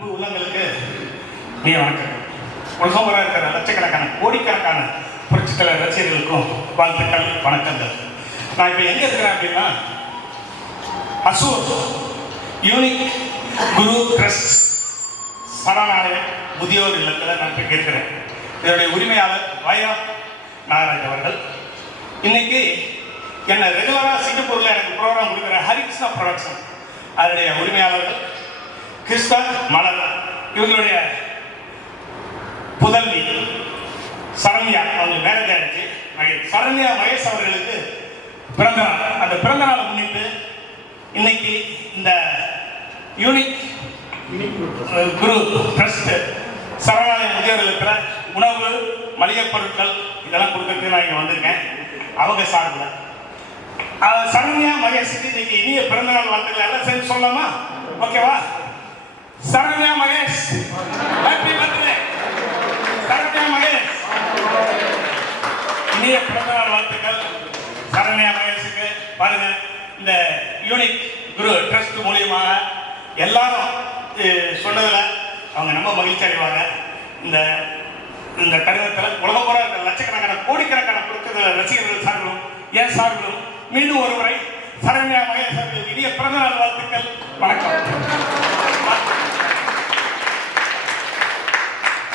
அன்பு உள்ளங்களுக்கு நீ வணக்கம். உலகம் வர இருக்கிற லட்சக்கணக்கான கோடிக்கணக்கான புரட்சித்தலைவர் ரசிகர்களுக்கும் வாழ்த்துக்கள் வணக்கங்கள். நான் இப்போ எங்கே இருக்கிறேன் அப்படின்னா அசூர் யூனிக் குரு கிரஸ்ட் சரணாலய முதியோர் இல்லத்தில் நான் போய் கேட்கிறேன். இதனுடைய உரிமையாளர் வயா நாகராஜ் அவர்கள். இன்னைக்கு என்னை ரெகுலராக சிங்கப்பூரில் எனக்கு ப்ரோக்ராம் கொடுக்குற ஹரிகிருஷ்ணா ப்ரொடக்ஷன் அதனுடைய உரிமையாளர்கள் கிருஷ்ணா மலர் இவங்களுடைய புதல்வி சரண்யா அவங்க மேரேஜ் ஆயிடுச்சு மகேஷ். சரண்யா மகேஷ் அவர்களுக்கு பிறந்த நாள் அந்த பிறந்த நாளை முன்னிட்டு இன்னைக்கு இந்த யூனிக் குரு ட்ரஸ்ட் சரணாலய இருக்கிற உணவு மளிகை பொருட்கள் இதெல்லாம் கொடுக்கறதுக்கு நான் இங்கே வந்திருக்கேன். அவங்க சார்பில். சரண்யா மகேஷுக்கு இன்னைக்கு இனிய பிறந்தநாள் வாழ்த்துக்கள். எல்லாம் சேர்ந்து சொல்லலாமா? ஓகேவா? சரண்யா மகேஷ் ஹாப்பி பர்த்டே சரண்யா மகேஷ் இனிய பிறந்தநாள் வாழ்த்துக்கள். சரண்யா மகேஷுக்கு. பாருங்க இந்த யூனிக் குரு ட்ரஸ்ட் மூலியமாக எல்லாரும் சொன்னதில் அவங்க ரொம்ப மகிழ்ச்சி அடைவாங்க. இந்த இந்த கடிதத்தில் உலகம் போற லட்சக்கணக்கான கோடிக்கணக்கான பொருட்கள் ரசிகர்கள் சார்பிலும் ஏன் சார்பிலும் மீண்டும் ஒரு முறை சரண்யா மகேஷ் அவர்களுக்கு இனிய பிறந்தநாள் வாழ்த்துக்கள். வணக்கம்.